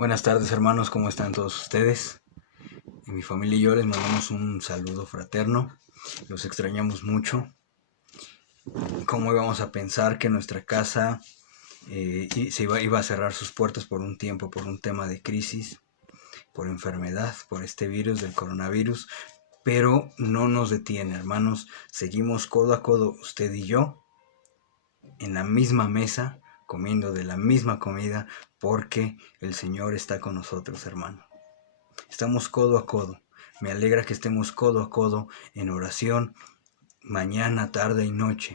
Buenas tardes, hermanos, ¿cómo están todos ustedes? Mi familia y yo les mandamos un saludo fraterno. Los extrañamos mucho. ¿Cómo íbamos a pensar que nuestra casa iba a cerrar sus puertas por un tiempo, por un tema de crisis, por enfermedad, por este virus del coronavirus? Pero no nos detiene, hermanos. Seguimos codo a codo, usted y yo, en la misma mesa, comiendo de la misma comida, porque el Señor está con nosotros, hermano. Estamos codo a codo. Me alegra que estemos codo a codo en oración, mañana, tarde y noche.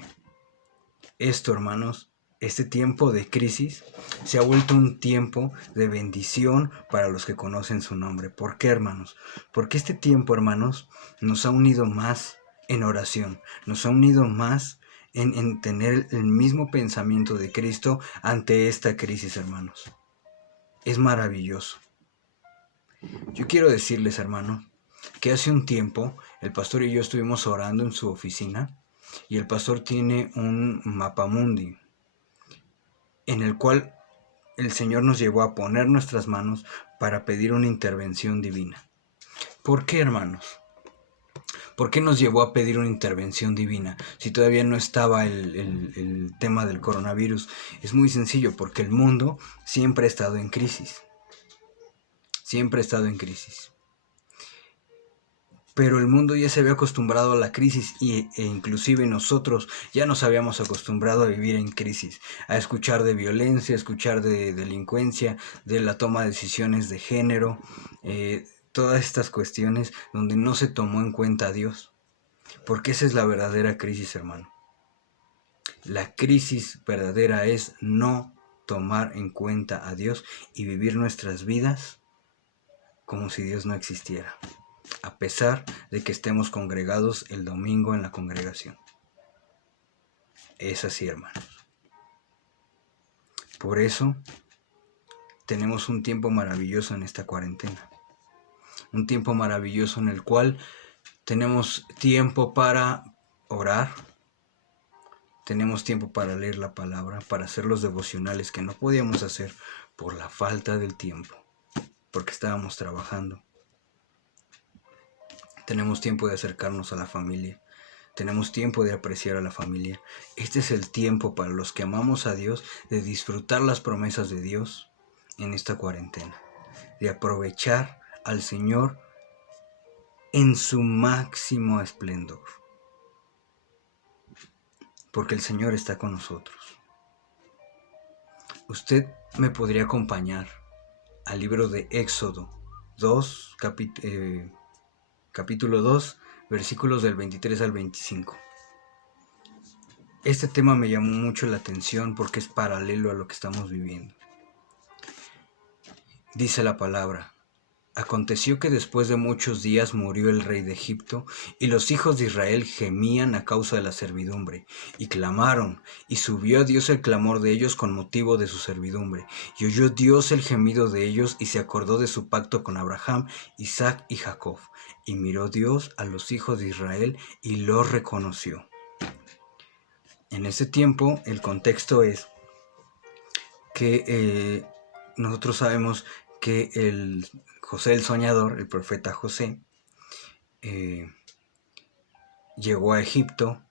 Esto, hermanos, este tiempo de crisis se ha vuelto un tiempo de bendición para los que conocen su nombre. ¿Por qué, hermanos? Porque este tiempo, hermanos, nos ha unido más en oración, nos ha unido más en tener el mismo pensamiento de Cristo ante esta crisis, hermanos. Es maravilloso. Yo quiero decirles, hermanos, que hace un tiempo el pastor y yo estuvimos orando en su oficina y el pastor tiene un mapamundi en el cual el Señor nos llevó a poner nuestras manos para pedir una intervención divina. ¿Por qué, hermanos? ¿Por qué nos llevó a pedir una intervención divina si todavía no estaba el tema del coronavirus? Es muy sencillo, porque el mundo siempre ha estado en crisis. Siempre ha estado en crisis. Pero el mundo ya se había acostumbrado a la crisis e inclusive nosotros ya nos habíamos acostumbrado a vivir en crisis, a escuchar de violencia, a escuchar de delincuencia, de la toma de decisiones de género, todas estas cuestiones donde no se tomó en cuenta a Dios. Porque esa es la verdadera crisis, hermano. La crisis verdadera es no tomar en cuenta a Dios y vivir nuestras vidas como si Dios no existiera, a pesar de que estemos congregados el domingo en la congregación. Es así, hermanos. Por eso tenemos un tiempo maravilloso en esta cuarentena. Un tiempo maravilloso en el cual tenemos tiempo para orar, tenemos tiempo para leer la palabra, para hacer los devocionales que no podíamos hacer por la falta del tiempo, porque estábamos trabajando. Tenemos tiempo de acercarnos a la familia. Tenemos tiempo de apreciar a la familia. Este es el tiempo para los que amamos a Dios de disfrutar las promesas de Dios en esta cuarentena. De aprovechar al Señor en su máximo esplendor. Porque el Señor está con nosotros. Usted me podría acompañar al libro de Éxodo 2, capítulo 2, versículos del 23 al 25. Este tema me llamó mucho la atención porque es paralelo a lo que estamos viviendo. Dice la palabra: aconteció que después de muchos días murió el rey de Egipto, y los hijos de Israel gemían a causa de la servidumbre, y clamaron, y subió a Dios el clamor de ellos con motivo de su servidumbre, y oyó Dios el gemido de ellos, y se acordó de su pacto con Abraham, Isaac y Jacob, y miró Dios a los hijos de Israel, y los reconoció. En ese tiempo, el contexto es que nosotros sabemos que el José el soñador, el profeta José, llegó a Egipto,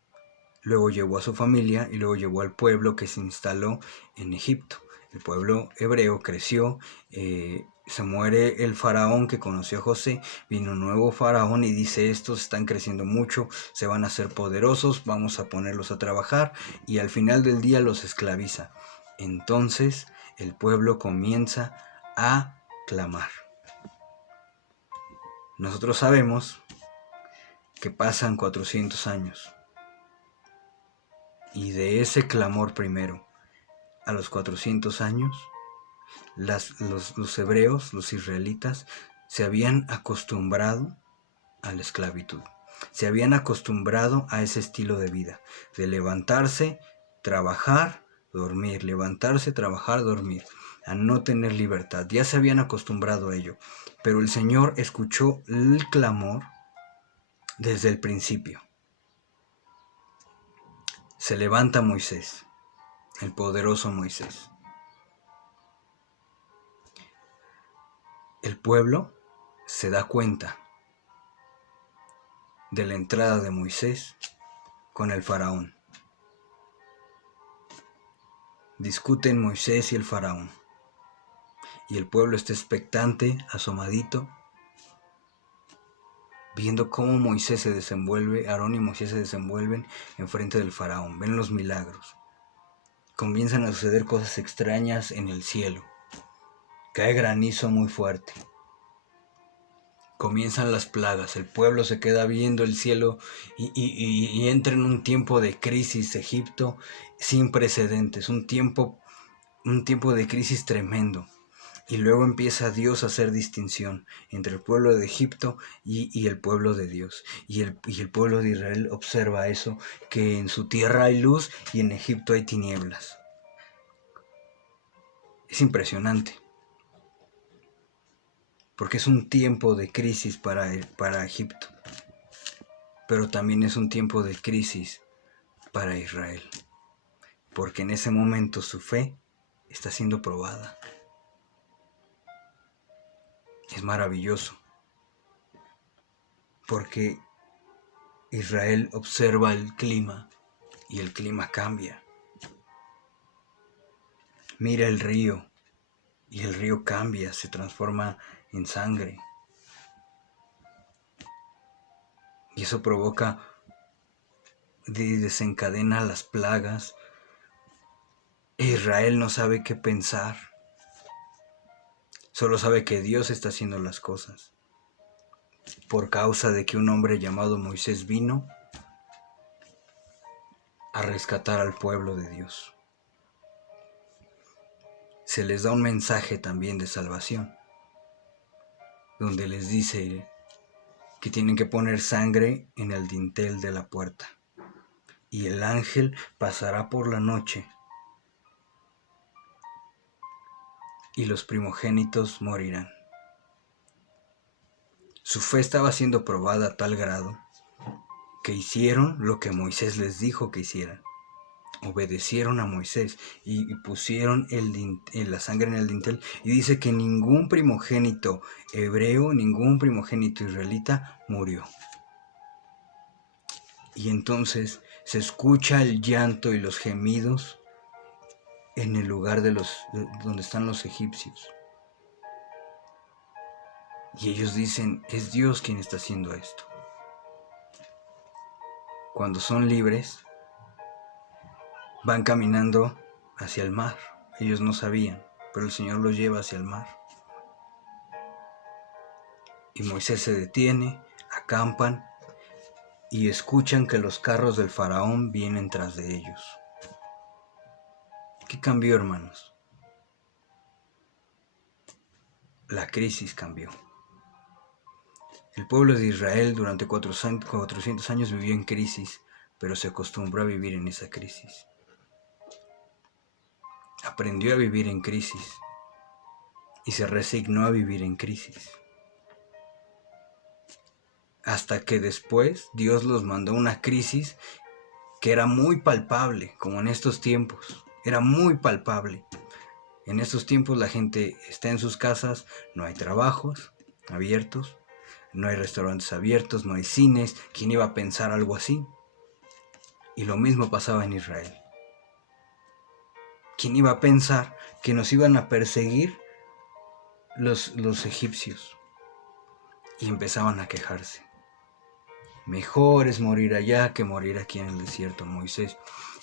luego llevó a su familia y luego llevó al pueblo que se instaló en Egipto. El pueblo hebreo creció, se muere el faraón que conoció a José, vino un nuevo faraón y dice: estos están creciendo mucho, se van a hacer poderosos, vamos a ponerlos a trabajar, y al final del día los esclaviza. Entonces el pueblo comienza a clamar. Nosotros sabemos que pasan 400 años. Y de ese clamor primero, a los 400 años, los hebreos, los israelitas, se habían acostumbrado a la esclavitud. Se habían acostumbrado a ese estilo de vida, de levantarse, trabajar, dormir, levantarse, trabajar, dormir, a no tener libertad. Ya se habían acostumbrado a ello. Pero el Señor escuchó el clamor desde el principio. Se levanta Moisés, el poderoso Moisés. el pueblo se da cuenta de la entrada de Moisés con el faraón. Discuten Moisés y el faraón. Y el pueblo está expectante, asomadito, viendo cómo Moisés se desenvuelve, Aarón y Moisés se desenvuelven enfrente del faraón. Ven los milagros. Comienzan a suceder cosas extrañas en el cielo. Cae granizo muy fuerte. Comienzan las plagas. El pueblo se queda viendo el cielo y entra en un tiempo de crisis Egipto sin precedentes. Un tiempo de crisis tremendo. Y luego empieza Dios a hacer distinción entre el pueblo de Egipto y el pueblo de Dios. Y el pueblo de Israel observa eso, que en su tierra hay luz y en Egipto hay tinieblas. Es impresionante. Porque es un tiempo de crisis para Egipto. Pero también es un tiempo de crisis para Israel. Porque en ese momento su fe está siendo probada. Es maravilloso, porque Israel observa el clima y el clima cambia. Mira el río y el río cambia, se transforma en sangre. Y eso provoca y desencadena las plagas. Israel no sabe qué pensar. Solo sabe que Dios está haciendo las cosas. Por causa de que un hombre llamado Moisés vino a rescatar al pueblo de Dios. Se les da un mensaje también de salvación, donde les dice que tienen que poner sangre en el dintel de la puerta. Y el ángel pasará por la noche y los primogénitos morirán. Su fe estaba siendo probada a tal grado que hicieron lo que Moisés les dijo que hicieran. Obedecieron a Moisés y pusieron la sangre en el dintel. Y dice que ningún primogénito hebreo, ningún primogénito israelita murió. Y entonces se escucha el llanto y los gemidos en el lugar donde están los egipcios. Y ellos dicen, es Dios quien está haciendo esto. Cuando son libres, van caminando hacia el mar. Ellos no sabían, pero el Señor los lleva hacia el mar. Y Moisés se detiene, acampan y escuchan que los carros del faraón vienen tras de ellos. ¿Qué cambió, hermanos? La crisis cambió. El pueblo de Israel durante 400 años vivió en crisis, pero se acostumbró a vivir en esa crisis. Aprendió a vivir en crisis y se resignó a vivir en crisis. Hasta que después Dios los mandó a una crisis que era muy palpable, como en estos tiempos. Era muy palpable. En estos tiempos la gente está en sus casas, no hay trabajos abiertos, no hay restaurantes abiertos, no hay cines. ¿Quién iba a pensar algo así? Y lo mismo pasaba en Israel. ¿Quién iba a pensar que nos iban a perseguir los egipcios? Y empezaban a quejarse. Mejor es morir allá que morir aquí en el desierto, Moisés.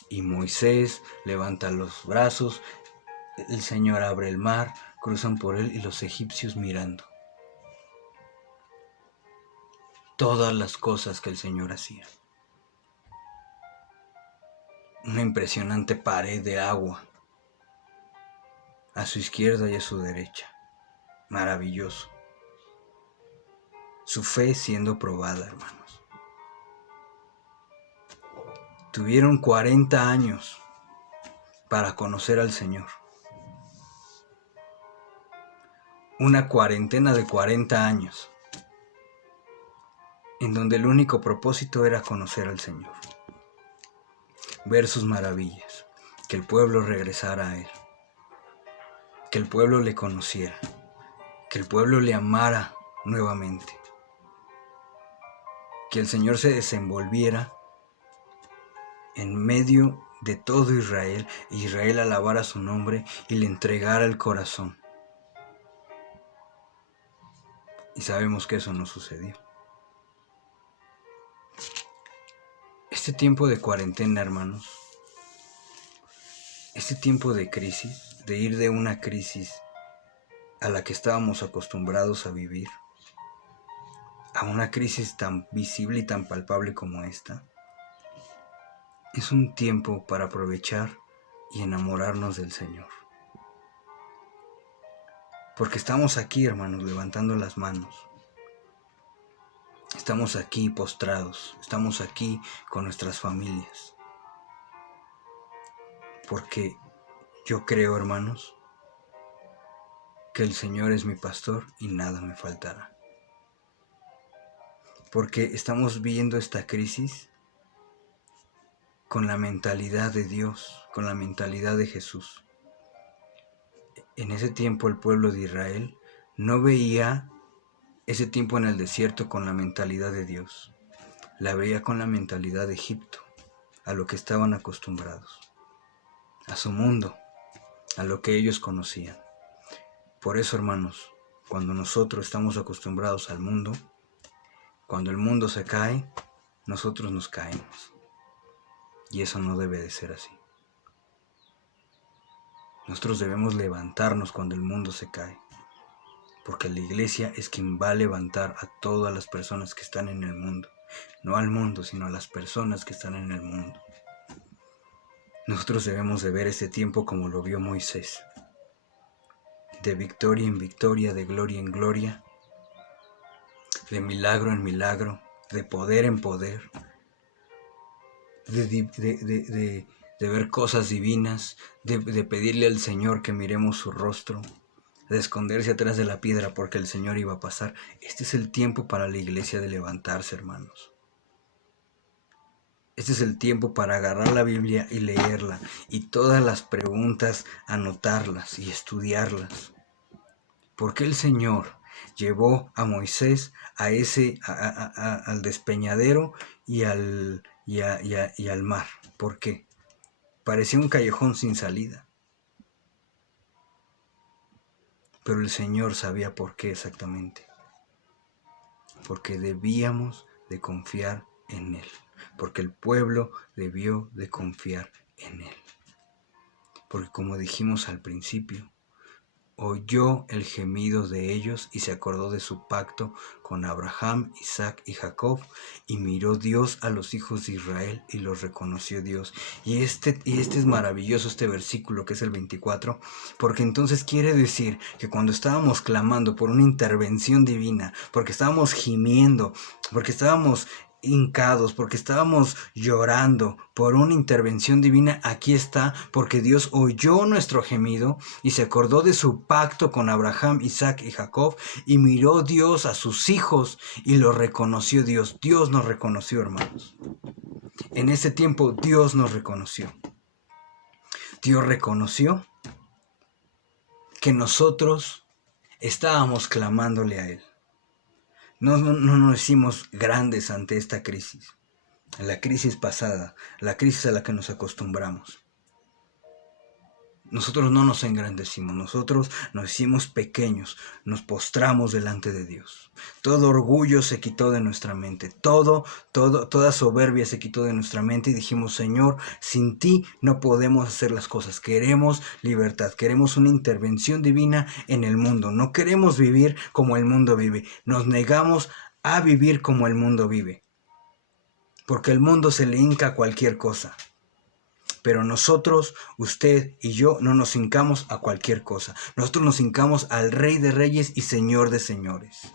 Y Moisés levanta los brazos, el Señor abre el mar, cruzan por él y los egipcios mirando. Todas las cosas que el Señor hacía. Una impresionante pared de agua a su izquierda y a su derecha. Maravilloso. Su fe siendo probada, hermanos. Tuvieron 40 años para conocer al Señor. Una cuarentena de 40 años, en donde el único propósito era conocer al Señor. Ver sus maravillas, que el pueblo regresara a Él, que el pueblo le conociera. que el pueblo le amara nuevamente, que el Señor se desenvolviera en medio de todo Israel, e Israel alabara su nombre y le entregara el corazón. Y sabemos que eso no sucedió. Este tiempo de cuarentena, hermanos, este tiempo de crisis, de ir de una crisis a la que estábamos acostumbrados a vivir, a una crisis tan visible y tan palpable como esta, es un tiempo para aprovechar y enamorarnos del Señor. Porque estamos aquí, hermanos, levantando las manos. Estamos aquí postrados, estamos aquí con nuestras familias. Porque yo creo, hermanos, que el Señor es mi pastor y nada me faltará. Porque estamos viendo esta crisis con la mentalidad de Dios, con la mentalidad de Jesús. En ese tiempo el pueblo de Israel no veía ese tiempo en el desierto con la mentalidad de Dios. La veía con la mentalidad de Egipto, a lo que estaban acostumbrados, a su mundo, a lo que ellos conocían. Por eso, hermanos, cuando nosotros estamos acostumbrados al mundo, cuando el mundo se cae, nosotros nos caemos. Y eso no debe de ser así. Nosotros debemos levantarnos cuando el mundo se cae, porque la iglesia es quien va a levantar a todas las personas que están en el mundo. No al mundo, sino a las personas que están en el mundo. Nosotros debemos de ver este tiempo como lo vio Moisés. De victoria en victoria, de gloria en gloria, de milagro en milagro, de poder en poder, de ver cosas divinas, de pedirle al Señor que miremos su rostro, de esconderse atrás de la piedra porque el Señor iba a pasar. Este es el tiempo para la iglesia de levantarse, hermanos. Este es el tiempo para agarrar la Biblia y leerla, y todas las preguntas anotarlas y estudiarlas. ¿Por qué el Señor llevó a Moisés al despeñadero y al mar? ¿Por qué? Parecía un callejón sin salida. Pero el Señor sabía por qué exactamente. Porque debíamos de confiar en Él. Porque el pueblo debió de confiar en Él. Porque como dijimos al principio, oyó el gemido de ellos y se acordó de su pacto con Abraham, Isaac y Jacob, y miró Dios a los hijos de Israel y los reconoció Dios. Y este es maravilloso, este versículo que es el 24, porque entonces quiere decir que cuando estábamos clamando por una intervención divina, porque estábamos gimiendo, porque estábamos hincados, porque estábamos llorando por una intervención divina, aquí está, porque Dios oyó nuestro gemido y se acordó de su pacto con Abraham, Isaac y Jacob, y miró Dios a sus hijos y lo reconoció Dios. Dios nos reconoció, hermanos. En ese tiempo Dios nos reconoció. Dios reconoció que nosotros estábamos clamándole a Él. No nos hicimos grandes ante esta crisis, la crisis pasada, la crisis a la que nos acostumbramos. Nosotros no nos engrandecimos, nosotros nos hicimos pequeños, nos postramos delante de Dios. Todo orgullo se quitó de nuestra mente, toda soberbia se quitó de nuestra mente y dijimos, Señor, sin ti no podemos hacer las cosas. Queremos libertad, queremos una intervención divina en el mundo. No queremos vivir como el mundo vive, nos negamos a vivir como el mundo vive. Porque el mundo se le hinca a cualquier cosa. Pero nosotros, usted y yo, no nos hincamos a cualquier cosa. Nosotros nos hincamos al Rey de Reyes y Señor de Señores.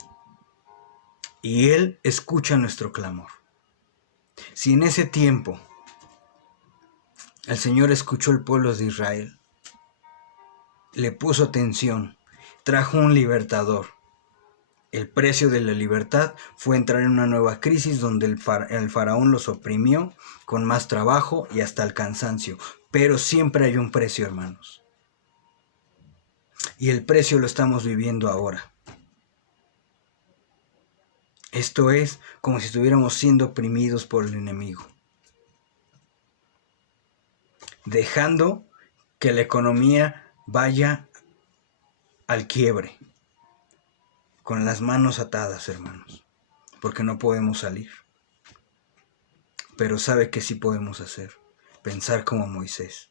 Y Él escucha nuestro clamor. Si en ese tiempo el Señor escuchó al pueblo de Israel, le puso atención, trajo un libertador. El precio de la libertad fue entrar en una nueva crisis donde el faraón los oprimió con más trabajo y hasta el cansancio. Pero siempre hay un precio, hermanos. Y el precio lo estamos viviendo ahora. Esto es como si estuviéramos siendo oprimidos por el enemigo, dejando que la economía vaya al quiebre, con las manos atadas, hermanos, porque no podemos salir. Pero ¿sabe qué sí podemos hacer? Pensar como Moisés.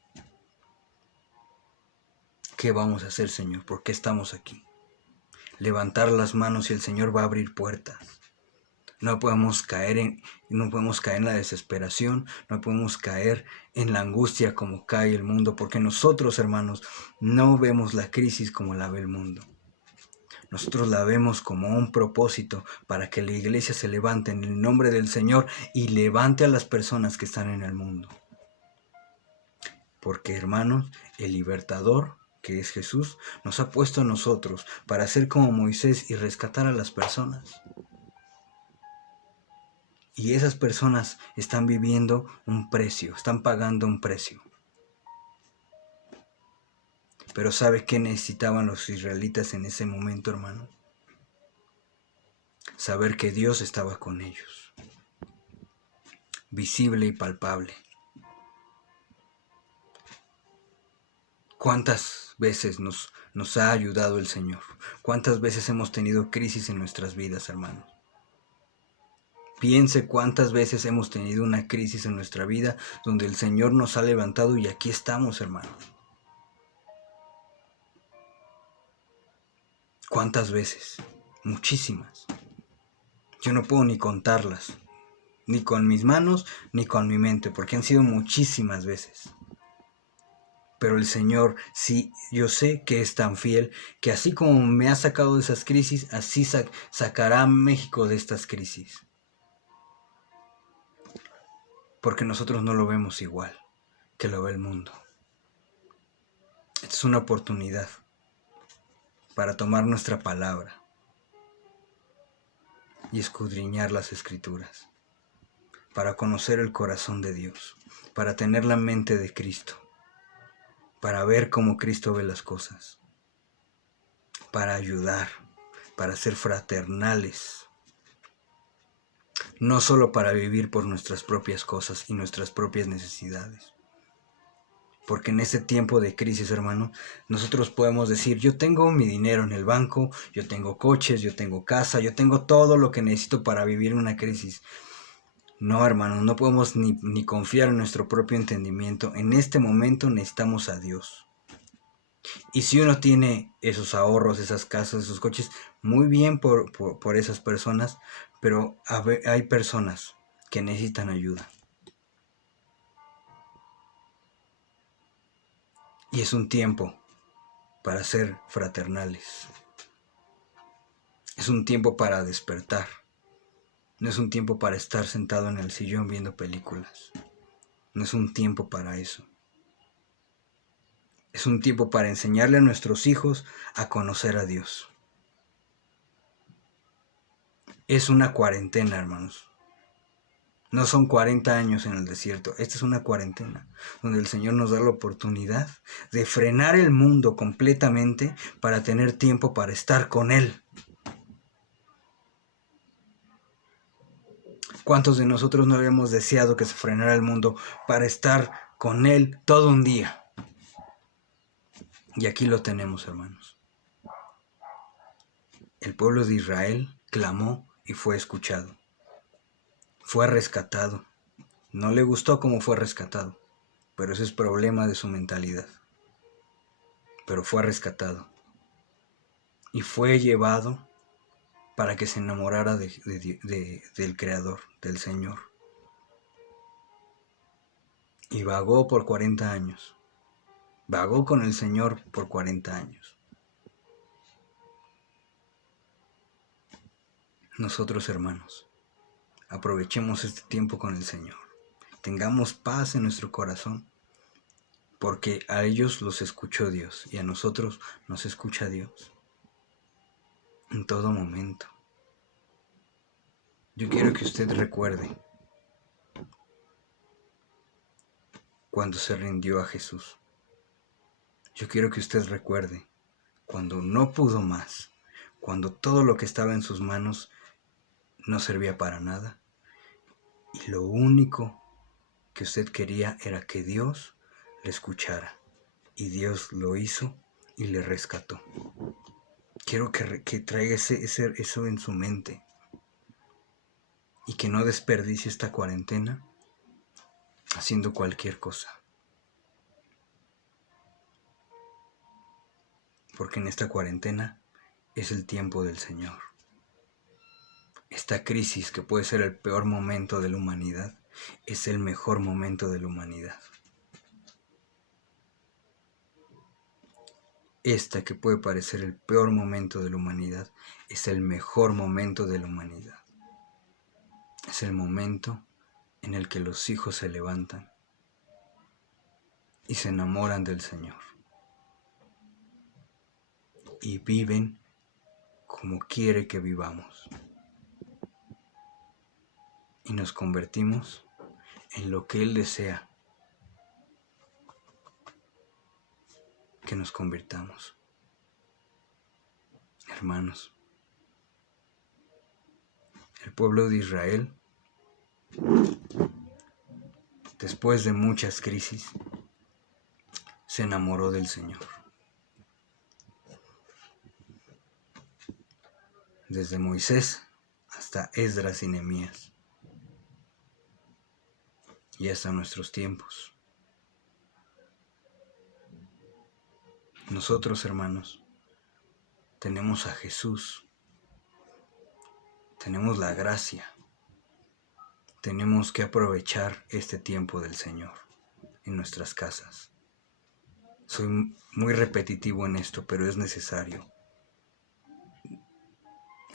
¿Qué vamos a hacer, Señor? ¿Por qué estamos aquí? Levantar las manos y el Señor va a abrir puertas. No podemos caer en la desesperación, no podemos caer en la angustia como cae el mundo, porque nosotros, hermanos, no vemos la crisis como la ve el mundo. Nosotros la vemos como un propósito para que la iglesia se levante en el nombre del Señor y levante a las personas que están en el mundo. Porque, hermanos, el libertador, que es Jesús, nos ha puesto a nosotros para ser como Moisés y rescatar a las personas. Y esas personas están viviendo un precio, están pagando un precio. Pero ¿sabe qué necesitaban los israelitas en ese momento, hermano? Saber que Dios estaba con ellos, visible y palpable. ¿Cuántas veces nos ha ayudado el Señor? ¿Cuántas veces hemos tenido crisis en nuestras vidas, hermanos? Piense cuántas veces hemos tenido una crisis en nuestra vida donde el Señor nos ha levantado y aquí estamos, hermanos. ¿Cuántas veces? Muchísimas. Yo no puedo ni contarlas, ni con mis manos, ni con mi mente, porque han sido muchísimas veces. Pero el Señor, sí, yo sé que es tan fiel, que así como me ha sacado de esas crisis, así sacará a México de estas crisis. Porque nosotros no lo vemos igual que lo ve el mundo. Esta es una oportunidad para tomar nuestra palabra y escudriñar las Escrituras, para conocer el corazón de Dios, para tener la mente de Cristo, para ver cómo Cristo ve las cosas, para ayudar, para ser fraternales, no solo para vivir por nuestras propias cosas y nuestras propias necesidades. Porque en ese tiempo de crisis, hermano, nosotros podemos decir, yo tengo mi dinero en el banco, yo tengo coches, yo tengo casa, yo tengo todo lo que necesito para vivir una crisis. No, hermano, no podemos ni confiar en nuestro propio entendimiento. En este momento necesitamos a Dios. Y si uno tiene esos ahorros, esas casas, esos coches, muy bien por esas personas, pero hay personas que necesitan ayuda. Y es un tiempo para ser fraternales. Es un tiempo para despertar. No es un tiempo para estar sentado en el sillón viendo películas. No es un tiempo para eso. Es un tiempo para enseñarle a nuestros hijos a conocer a Dios. Es una cuarentena, hermanos. No son 40 años en el desierto. Esta es una cuarentena donde el Señor nos da la oportunidad de frenar el mundo completamente para tener tiempo para estar con Él. ¿Cuántos de nosotros no habíamos deseado que se frenara el mundo para estar con Él todo un día? Y aquí lo tenemos, hermanos. El pueblo de Israel clamó y fue escuchado. Fue rescatado. No le gustó cómo fue rescatado, pero ese es problema de su mentalidad. Pero fue rescatado. Y fue llevado para que se enamorara del Creador, del Señor. Y vagó por 40 años. Vagó con el Señor por 40 años. Nosotros, hermanos, aprovechemos este tiempo con el Señor. Tengamos paz en nuestro corazón, porque a ellos los escuchó Dios y a nosotros nos escucha Dios en todo momento. Yo quiero que usted recuerde cuando se rindió a Jesús. Yo quiero que usted recuerde cuando no pudo más, cuando todo lo que estaba en sus manos no servía para nada. Y lo único que usted quería era que Dios le escuchara. Y Dios lo hizo y le rescató. Quiero que traiga eso en su mente. Y que no desperdicie esta cuarentena haciendo cualquier cosa. Porque en esta cuarentena es el tiempo del Señor. Esta crisis, que puede ser el peor momento de la humanidad, es el mejor momento de la humanidad. Esta, que puede parecer el peor momento de la humanidad, es el mejor momento de la humanidad. Es el momento en el que los hijos se levantan y se enamoran del Señor y viven como quiere que vivamos, y nos convertimos en lo que Él desea que nos convirtamos. Hermanos, el pueblo de Israel, después de muchas crisis, se enamoró del Señor. Desde Moisés hasta Esdras y Nehemías, y hasta nuestros tiempos. Nosotros, hermanos, tenemos a Jesús, tenemos la gracia, tenemos que aprovechar este tiempo del Señor en nuestras casas. Soy muy repetitivo en esto, pero es necesario.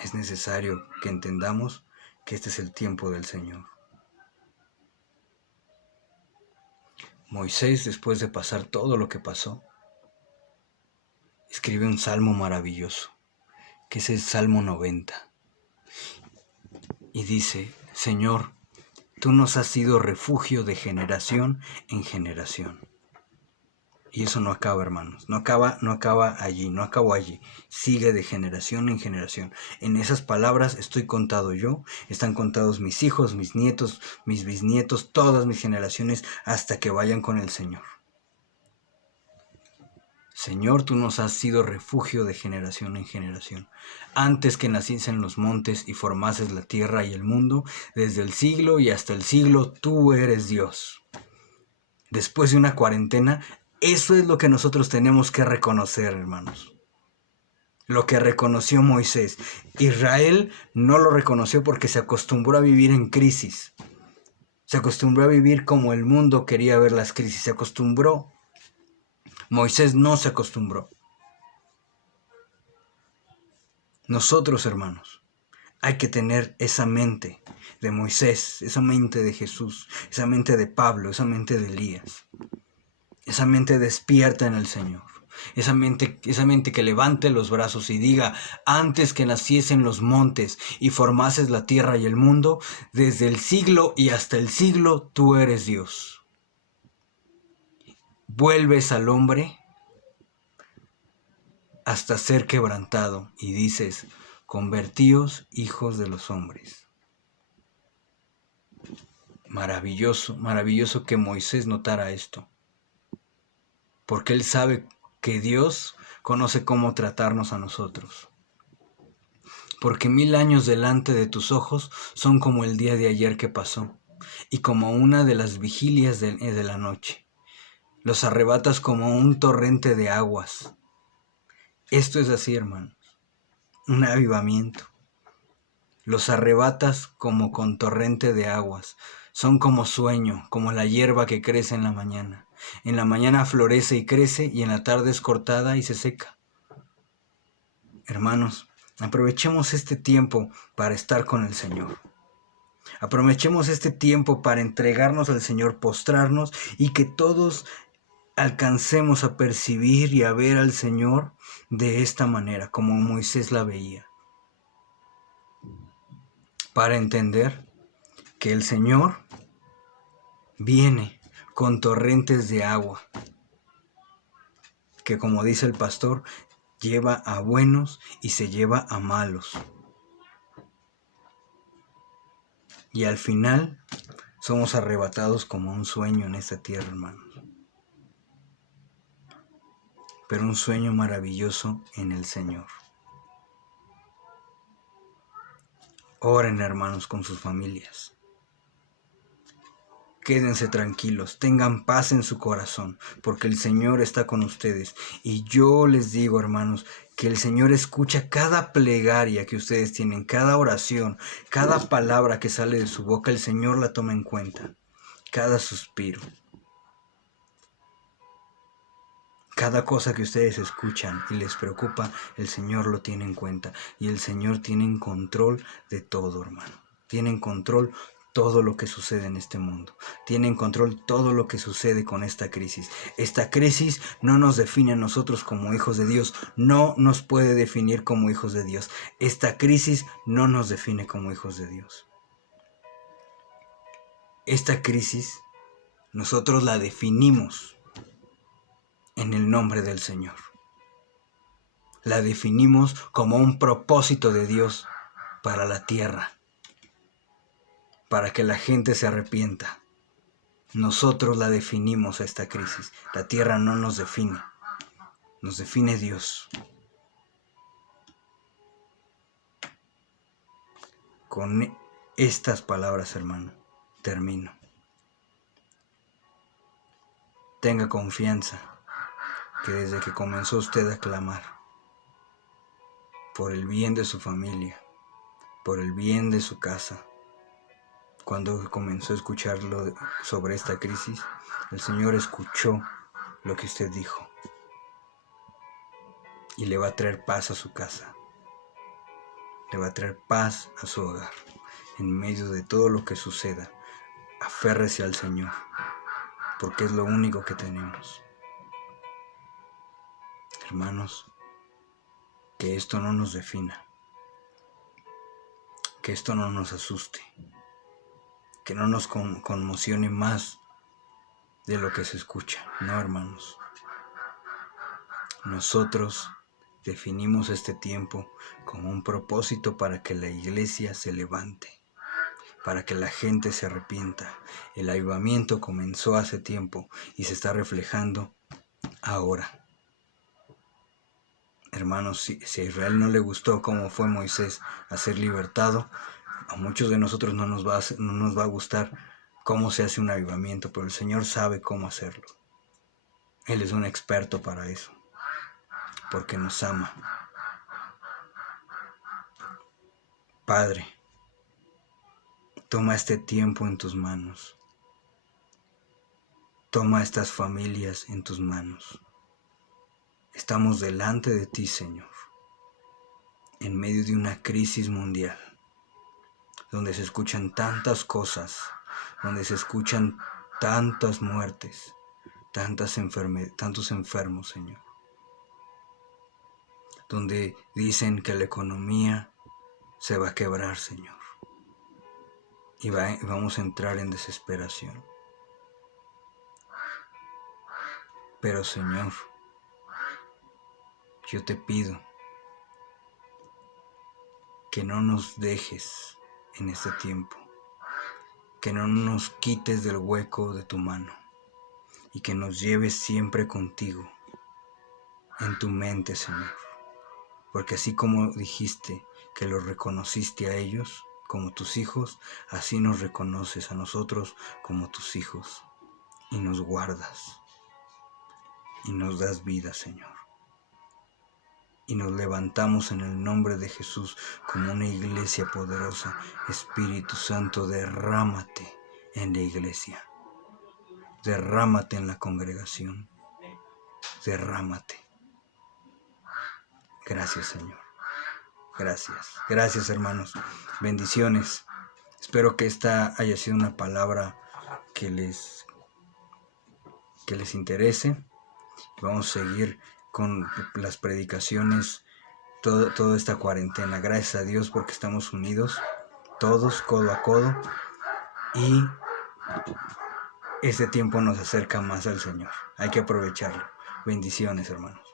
Es necesario que entendamos que este es el tiempo del Señor. Moisés, después de pasar todo lo que pasó, escribe un salmo maravilloso, que es el Salmo 90. Y dice: Señor, tú nos has sido refugio de generación en generación. Y eso no acaba, hermanos, no acaba allí, no acabó allí, sigue de generación en generación. En esas palabras estoy contado yo, están contados mis hijos, mis nietos, mis bisnietos, todas mis generaciones, hasta que vayan con el Señor. Señor, tú nos has sido refugio de generación en generación. Antes que naciesen los montes y formases la tierra y el mundo, desde el siglo y hasta el siglo, tú eres Dios. Después de una cuarentena, eso es lo que nosotros tenemos que reconocer, hermanos. Lo que reconoció Moisés. Israel no lo reconoció porque se acostumbró a vivir en crisis. Se acostumbró a vivir como el mundo quería ver las crisis. Se acostumbró. Moisés no se acostumbró. Nosotros, hermanos, hay que tener esa mente de Moisés, esa mente de Jesús, esa mente de Pablo, esa mente de Elías. Esa mente despierta en el Señor. Esa mente que levante los brazos y diga: antes que naciesen los montes y formases la tierra y el mundo, desde el siglo y hasta el siglo, tú eres Dios. Vuelves al hombre hasta ser quebrantado y dices: convertíos hijos de los hombres. Maravilloso, maravilloso que Moisés notara esto. Porque él sabe que Dios conoce cómo tratarnos a nosotros. Porque 1000 años delante de tus ojos son como el día de ayer que pasó, y como una de las vigilias de la noche. Los arrebatas como un torrente de aguas. Esto es así, hermanos, un avivamiento. Los arrebatas como con torrente de aguas. Son como sueño, como la hierba que crece en la mañana. En la mañana florece y crece, y en la tarde es cortada y se seca. Hermanos, aprovechemos este tiempo para estar con el Señor. Aprovechemos este tiempo para entregarnos al Señor, postrarnos, y que todos alcancemos a percibir y a ver al Señor de esta manera, como Moisés la veía. Para entender que el Señor viene con torrentes de agua, que, como dice el pastor, lleva a buenos y se lleva a malos. Y al final somos arrebatados como un sueño en esta tierra, hermanos. Pero un sueño maravilloso en el Señor. Oren, hermanos, con sus familias. Quédense tranquilos, tengan paz en su corazón, porque el Señor está con ustedes. Y yo les digo, hermanos, que el Señor escucha cada plegaria que ustedes tienen, cada oración, cada palabra que sale de su boca, el Señor la toma en cuenta. Cada suspiro. Cada cosa que ustedes escuchan y les preocupa, el Señor lo tiene en cuenta. Y el Señor tiene en control de todo, hermano. Tiene en control todo lo que sucede en este mundo. Tiene en control todo lo que sucede con esta crisis. Esta crisis no nos define a nosotros como hijos de Dios. No nos puede definir como hijos de Dios. Esta crisis no nos define como hijos de Dios. Esta crisis nosotros la definimos en el nombre del Señor. La definimos como un propósito de Dios para la tierra, para que la gente se arrepienta. Nosotros la definimos a esta crisis. La tierra no nos define Dios. Con estas palabras, hermano, termino. Tenga confianza que desde que comenzó usted a clamar por el bien de su familia, por el bien de su casa, cuando comenzó a escucharlo sobre esta crisis, el Señor escuchó lo que usted dijo y le va a traer paz a su casa, le va a traer paz a su hogar. En medio de todo lo que suceda, aférrese al Señor, porque es lo único que tenemos. Hermanos, que esto no nos defina, que esto no nos asuste, que no nos conmocione más de lo que se escucha. No, hermanos. Nosotros definimos este tiempo como un propósito para que la iglesia se levante, para que la gente se arrepienta. El avivamiento comenzó hace tiempo y se está reflejando ahora. Hermanos, si a Israel no le gustó cómo fue Moisés a ser libertado, a muchos de nosotros no nos va a gustar cómo se hace un avivamiento, pero el Señor sabe cómo hacerlo. Él es un experto para eso, porque nos ama. Padre, toma este tiempo en tus manos. Toma estas familias en tus manos. Estamos delante de ti, Señor, en medio de una crisis mundial, donde se escuchan tantas cosas, donde se escuchan tantas muertes, tantos enfermos, Señor, donde dicen que la economía se va a quebrar, Señor, y vamos a entrar en desesperación. Pero, Señor, yo te pido que no nos dejes en este tiempo, que no nos quites del hueco de tu mano y que nos lleves siempre contigo en tu mente, Señor, porque así como dijiste que los reconociste a ellos como tus hijos, así nos reconoces a nosotros como tus hijos y nos guardas y nos das vida, Señor. Y nos levantamos en el nombre de Jesús como una iglesia poderosa. Espíritu Santo, derrámate en la iglesia. Derrámate en la congregación. Derrámate. Gracias, Señor. Gracias. Gracias, hermanos. Bendiciones. Espero que esta haya sido una palabra que les interese. Vamos a seguir con las predicaciones toda esta cuarentena. Gracias a Dios porque estamos unidos todos codo a codo y este tiempo nos acerca más al Señor. Hay que aprovecharlo. Bendiciones, hermanos.